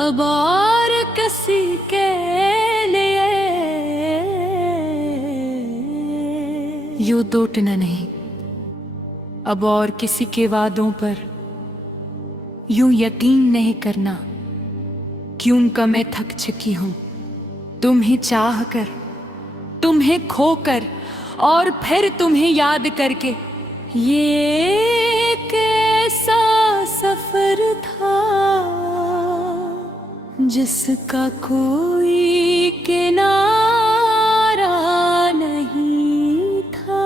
अब और किसी के लिए यूं टूटना नहीं। अब और किसी के वादों पर यूं यकीन नहीं करना। क्यों का मैं थक चुकी हूं तुम्हें चाह कर, तुम्हें खोकर और फिर तुम्हें याद करके। ये कैसा सफर था जिसका कोई किनारा नहीं था।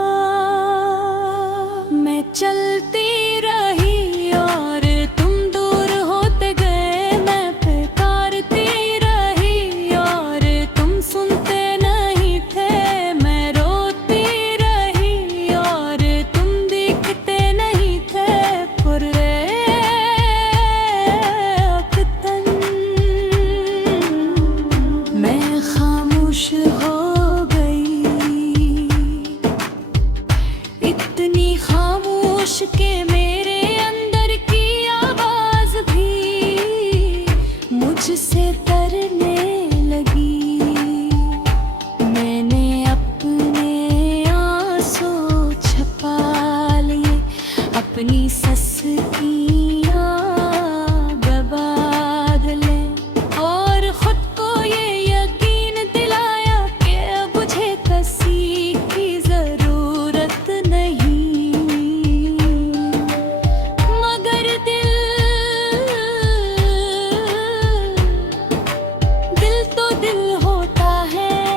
मैं चलती रही और तुम दूर होते गए। मैं पुकारती रही और तुम सुनते नहीं थे। मैं रोती रही और तुम दिखते नहीं थे। मैं खामोश हो गई, इतनी खामोश के मेरे अंदर की आवाज भी मुझसे डरने लगी। मैंने अपने आंसू छुपा लिए, अपनी सस की बदले और खुद को ये यकीन दिलाया कि मुझे किसी की जरूरत नहीं। मगर दिल तो दिल होता है,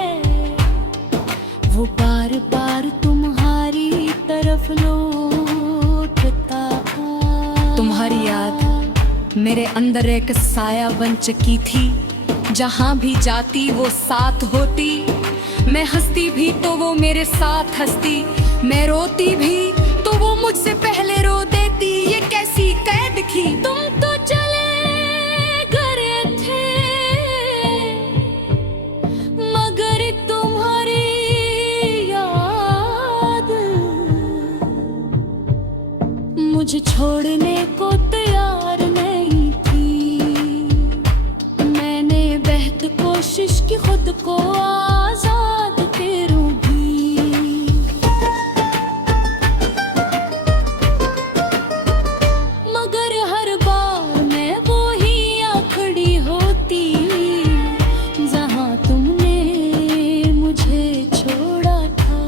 वो बार बार तुम्हारी तरफ लौटता। तुम्हारी याद मेरे अंदर एक साया बन चुकी थी। जहां भी जाती वो साथ होती। मैं हंसती भी तो वो मेरे साथ हंसती। मैं रोती भी तो वो मुझसे पहले रो देती। ये कैसी कैद थी। तुम तो चले गए थे मगर तुम्हारी याद मुझे छोड़ने को तैयार नहीं थी। मैंने बेहद कोशिश की खुद को आजाद करूं भी। मगर हर बार मैं वो ही खड़ी होती जहां तुमने मुझे छोड़ा था।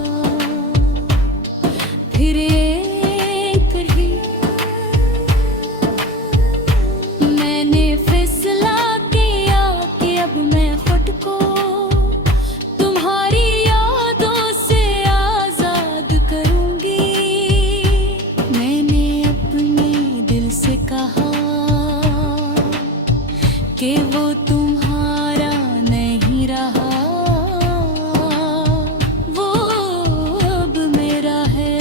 फिर एक ही मैंने फैसला किया कि अब मैं खुद को तुम्हारी यादों से आजाद करूंगी। मैंने अपने दिल से कहा कि वो तुम्हारा नहीं रहा, वो अब मेरा है।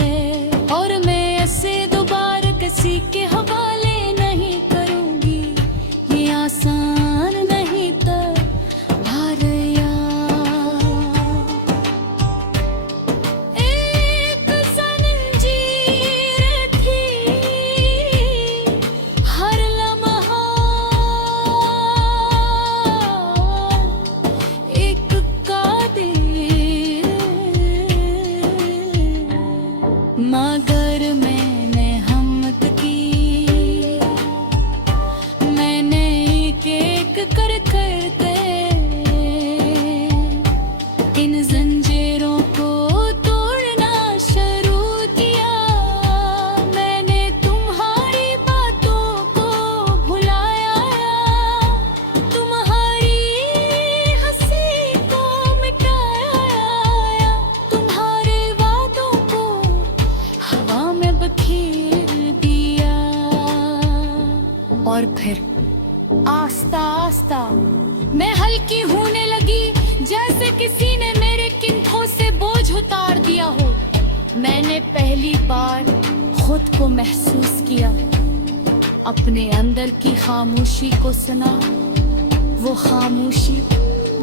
और मैं ऐसे दोबारा किसी के हवाले नहीं करूंगी। ये आसान नहीं था भारिया। एक जंजीर थी हर लम्हा, एक कादिर। मगर मैंने हिम्मत की, मैंने एक कर करके इन जंजीरों को तोड़ना शुरू किया। मैंने तुम्हारी बातों को भुलाया, तुम्हारी हंसी को मिटाया, तुम्हारे वादों को हवा में बखेर दिया। और फिर आस्ता आस्ता मैं हल्की होने लगी, जैसे किसी ने मेरे कंधों से बोझ उतार दिया हो। मैंने पहली बार खुद को महसूस किया, अपने अंदर की खामोशी को सुना। वो खामोशी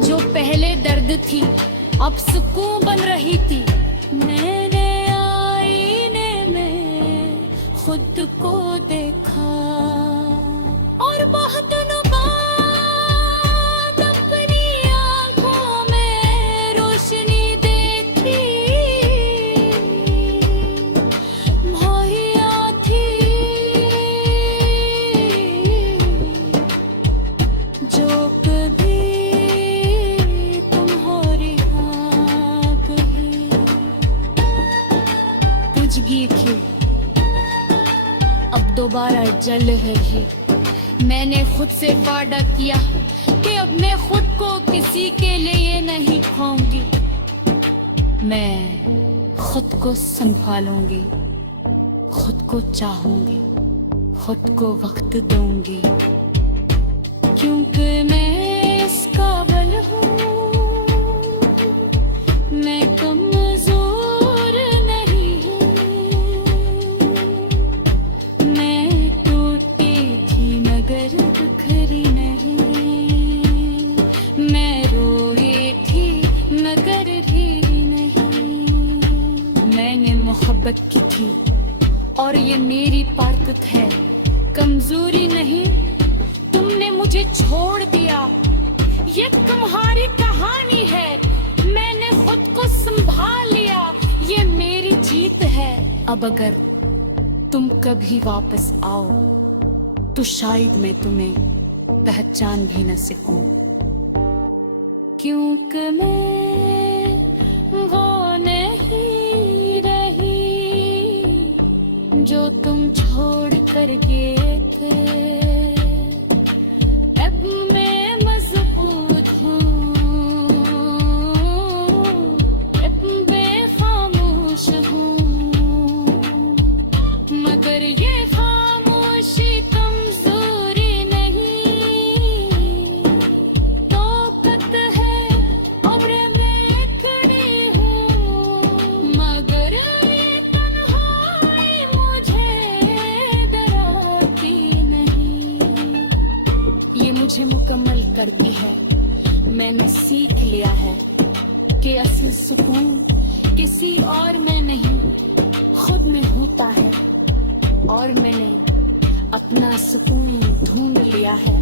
जो पहले दर्द थी अब सुकून बन रही थी। मैंने आईने में खुद को देखा और बहुत बार दोबारा जल रही। मैंने खुद से वादा किया कि अब मैं खुद को किसी के लिए नहीं खोऊंगी। मैं खुद को संभालूंगी, खुद को चाहूंगी, खुद को वक्त दूंगी, क्योंकि मैं इस काबिल हूँ। मैं कमजोर नहीं हूँ। मैं टूटी थी मगर बिखरी नहीं। मैं रोई थी मगर ढीली नहीं। मैंने मोहब्बत की थी और ये मेरी ताकत है, कमजोरी नहीं। तुमने मुझे छोड़ दिया, ये तुम्हारी कहानी है। मैंने खुद को संभाल लिया, ये मेरी जीत है। अब अगर तुम कभी वापस आओ तो शायद मैं तुम्हें पहचान भी न सकूं, क्योंकि मैं वो नहीं रही जो तुम छोड़ कर गए थे। अब मैं मजबूत हूँ, अब मैं खामोश हूँ, मगर ये खामोशी कमजोरी नहीं, ताकत है और मैं खड़ी हूँ। मगर ये तन्हाई मुझे डराती नहीं, ये मुझे मुकम्मल करती है। मैंने सीख लिया है कि असली सुकून किसी और में नहीं, खुद में होता है। और मैंने अपना सुकून ढूंढ लिया है।